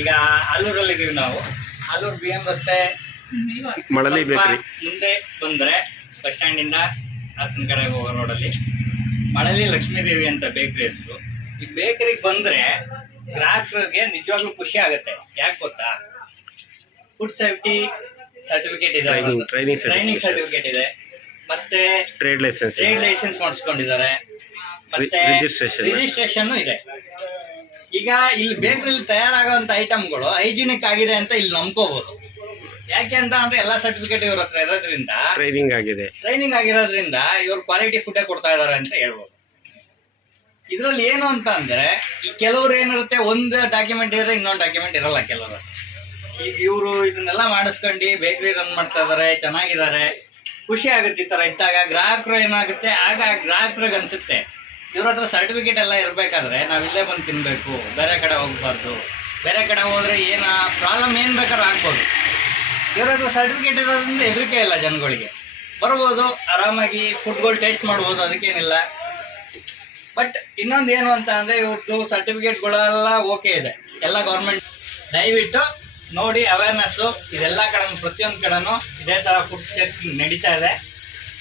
ಈಗ ಆಲೂರಲ್ಲಿ ಇದೀವಿ ನಾವು. ಆಲೂರು ಬಿ ಎಂ ರಸ್ತೆ ಮಳಲಿ ಬೇಕ್ರಿ. ಮುಂದೆ ಬಂದ್ರೆ ಬಸ್ ಸ್ಟ್ಯಾಂಡ್ ಇಂದ ಹಾಸನ ಕಡೆ ಹೋಗೋ ರೋಡಲ್ಲಿ. ಮಳಲಿ ಲಕ್ಷ್ಮೀದೇವಿ ಅಂತ ಬೇಕರಿ ಹೆಸರು. ಈ ಬೇಕರಿಗೆ ಬಂದ್ರೆ ಗ್ರಾಹಕರಿಗೆ ನಿಜವಾಗ್ಲೂ ಖುಷಿ ಆಗುತ್ತೆ. ಯಾಕೆ ಗೊತ್ತಾ? ಫುಡ್ ಸೇಫ್ಟಿ ಸರ್ಟಿಫಿಕೇಟ್ ಇದೆ ಟ್ರೈನಿಂಗ್ ಸರ್ಟಿಫಿಕೇಟ್ ಇದೆ. ಮತ್ತೆ ಟ್ರೇಡ್ ಲೈಸೆನ್ಸ್ ಟ್ರೇಡ್ ಲೈಸೆನ್ಸ್ ಮಾಡಿಸ್ಕೊಂಡಿದ್ದಾರೆ. ಮತ್ತೆ. ರಿಜಿಸ್ಟ್ರೇಷನ್ ಇದೆ. ಈಗ ಇಲ್ಲಿ ಬೇಕರಿಲಿ ತಯಾರಾಗುವಂತ ಐಟಮ್ಗಳು ಹೈಜಿನಿಕ್ ಆಗಿದೆ ಅಂತ ಇಲ್ಲಿ ನಂಬ್ಕೋಬಹುದು ಯಾಕೆ ಅಂತ ಅಂದ್ರೆ ಎಲ್ಲಾ ಸರ್ಟಿಫಿಕೇಟ್ ಇವ್ರ ಹತ್ರ ಇರೋದ್ರಿಂದ ಟ್ರೈನಿಂಗ್ ಆಗಿದೆ. ಟ್ರೈನಿಂಗ್ ಆಗಿರೋದ್ರಿಂದ ಇವ್ರು ಕ್ವಾಲಿಟಿ ಫುಡ್ ಕೊಡ್ತಾ ಇದಾರೆ ಅಂತ ಹೇಳ್ಬೋದು. ಇದ್ರಲ್ಲಿ ಏನು ಅಂತ ಅಂದ್ರೆ ಈ ಕೆಲವ್ರು ಏನಿರುತ್ತೆ ಒಂದು ಡಾಕ್ಯುಮೆಂಟ್ ಇದ್ರೆ ಇನ್ನೊಂದು ಡಾಕ್ಯುಮೆಂಟ್ ಇರಲ್ಲ ಕೆಲವರು. ಈಗ ಇವರು ಇದನ್ನೆಲ್ಲ ಮಾಡಿಸ್ಕೊಂಡು ಬೇಕರಿ ರನ್ ಮಾಡ್ತಾ ಇದಾರೆ ಚೆನ್ನಾಗಿದ್ದಾರೆ ಖುಷಿ ಆಗುತ್ತೆ ಈ ತರ ಇದ್ದಾಗ. ಗ್ರಾಹಕರು ಏನಾಗುತ್ತೆ ಆಗ ಗ್ರಾಹಕರಿಗೆ ಅನ್ಸುತ್ತೆ ಇವ್ರ ಹತ್ರ ಸರ್ಟಿಫಿಕೇಟ್ ಎಲ್ಲ ಇರಬೇಕಾದ್ರೆ ನಾವು ಇಲ್ಲೇ ಬಂದು ತಿನ್ನಬೇಕು ಬೇರೆ ಕಡೆ ಹೋಗ್ಬಾರ್ದು. ಬೇರೆ ಕಡೆ ಹೋದರೆ ಏನು ಪ್ರಾಬ್ಲಮ್ ಏನು ಬೇಕಾದ್ರೂ ಆಗ್ಬೋದು. ಇವ್ರ ಹತ್ರ ಸರ್ಟಿಫಿಕೇಟ್ ಇರೋದ್ರಿಂದ ಹೆದರಿಕೆ ಇಲ್ಲ ಜನಗಳಿಗೆ. ಬರ್ಬೋದು, ಆರಾಮಾಗಿ ಫುಡ್ಗಳು ಟೇಸ್ಟ್ ಮಾಡ್ಬೋದು, ಅದಕ್ಕೇನಿಲ್ಲ. ಬಟ್ ಇನ್ನೊಂದು ಏನು ಅಂತ ಅಂದರೆ ಇವ್ರದ್ದು ಸರ್ಟಿಫಿಕೇಟ್ಗಳೆಲ್ಲ ಓಕೆ ಇದೆ. ಎಲ್ಲ ಗೌರ್ಮೆಂಟ್ ದಯವಿಟ್ಟು ನೋಡಿ ಅವೇರ್ನೆಸ್ಸು ಇದೆಲ್ಲ ಕಡೆ ಪ್ರತಿಯೊಂದು ಕಡೆನೂ ಇದೇ ಥರ ಫುಡ್ ಚೆಕ್ ನಡೀತಾ ಇದೆ.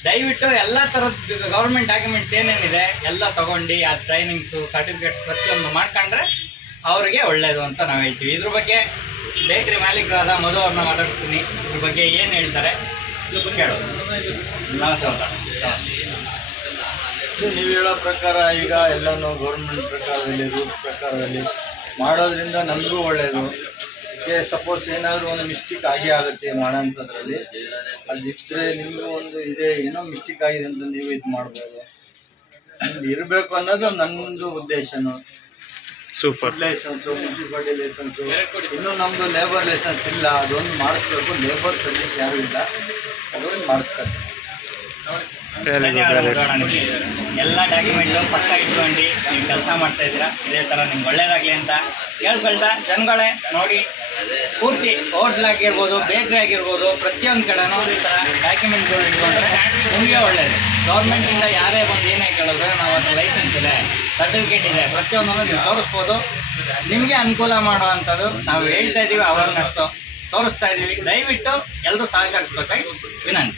ದಯವಿಟ್ಟು ಎಲ್ಲ ಥರದ್ದು ಗೌರ್ಮೆಂಟ್ ಡಾಕ್ಯುಮೆಂಟ್ಸ್ ಏನೇನಿದೆ, ಎಲ್ಲ ತಗೊಂಡು, ಆ ಟ್ರೈನಿಂಗ್ಸು ಸರ್ಟಿಫಿಕೇಟ್ಸ್ ಪ್ರತಿಯೊಂದು ಮಾಡ್ಕೊಂಡ್ರೆ ಅವರಿಗೆ ಒಳ್ಳೆಯದು ಅಂತ ನಾವು ಹೇಳ್ತೀವಿ. ಇದ್ರ ಬಗ್ಗೆ ಬೇಕ್ರಿ ಮಾಲೀಕರಾದ ಮಧು ಅವ್ರನ್ನ ಮಾತಾಡ್ತೀನಿ ಇದ್ರ ಬಗ್ಗೆ ಏನು ಹೇಳ್ತಾರೆ ಕೇಳೋದು ನಮಸ್ಕಾರ ನೀವು ಹೇಳೋ ಪ್ರಕಾರ ಈಗ ಎಲ್ಲನೂ ಗೌರ್ಮೆಂಟ್ ಪ್ರಕಾರದಲ್ಲಿ, ರೂಲ್ಸ್ ಪ್ರಕಾರದಲ್ಲಿ ಮಾಡೋದ್ರಿಂದ ನಮಗೂ ಒಳ್ಳೆಯದು ಈಗ ಸಪೋಸ್ ಏನಾದರೂ ಒಂದು ಮಿಸ್ಟೇಕ್ ಆಗೇ ಆಗುತ್ತೆ ಮಾಡೋಂಥದ್ರಲ್ಲಿ ಅದಿದ್ದರೆ ನಿಮಗೂ ಒಂದು ಇದೆ ಏನೋ ಮಿಸ್ಟೇಕ್ ಆಗಿದೆ ಅಂತ ನೀವು ಇದು ಮಾಡ್ಬೋದು. ಇರಬೇಕು ಅನ್ನೋದು ನನ್ನೊಂದು ಉದ್ದೇಶನು. ಸೂಪರ್ ಲೈಸೆನ್ಸು ಮುನ್ಸಿಪಾಲ್ಟಿ ಲೈಸೆನ್ಸು ಇನ್ನೂ ನಮ್ಮದು ಲೇಬರ್ ಲೈಸೆನ್ಸ್ ಇಲ್ಲ. ಅದೊಂದು ಮಾಡಿಸ್ಬೇಕು ಲೇಬರ್ ಸರ್ವಿಸ್ ಯಾರು ಇಲ್ಲ. ಅದೊಂದು ಮಾಡಿಸ್ಬೇಕು ಎಲ್ಲ ಡಾಕ್ಯುಮೆಂಟು ಪಕ್ಕ ಇಟ್ಕೊಂಡು ನೀವು ಕೆಲಸ ಮಾಡ್ತಾ ಇದ್ದೀರಾ? ಇದೇ ಥರ ನಿಮ್ಗೆ ಒಳ್ಳೇದಾಗಲಿ ಅಂತ ಕೇಳ್ಕೊಳ್ತಾ ಜನಗಳೇ ನೋಡಿ. ಪೂರ್ತಿ ಹೋಟ್ಲ್ ಆಗಿರ್ಬೋದು ಬೇಕ್ರಿ ಆಗಿರ್ಬೋದು ಪ್ರತಿಯೊಂದು ಕಡೆನೂ ಈ ಥರ ಡಾಕ್ಯುಮೆಂಟ್ಗಳು ಇಟ್ಕೊಂಡ್ರೆ ನಿಮಗೆ ಒಳ್ಳೇದು. ಗೌರ್ಮೆಂಟಿಂದ ಯಾರೇ ಬಂದು ಏನೇ ಕೇಳಿದ್ರೆ ನಾವು ಅದು ಲೈಸೆನ್ಸ್ ಇದೆ ಸರ್ಟಿಫಿಕೇಟ್ ಇದೆ ಪ್ರತಿಯೊಂದನ್ನು ನೀವು ತೋರಿಸ್ಬೋದು. ನಿಮಗೆ ಅನುಕೂಲ ಮಾಡುವಂಥದ್ದು ನಾವು ಹೇಳ್ತಾ ಇದ್ದೀವಿ ಅವೇರ್ನೆಸ್ಸು ತೋರಿಸ್ತಾ ಇದ್ದೀವಿ ದಯವಿಟ್ಟು ಎಲ್ಲರೂ ಸಹಕರಿಸ್ಬೇಕಾಗಿ ವಿನಂತಿ.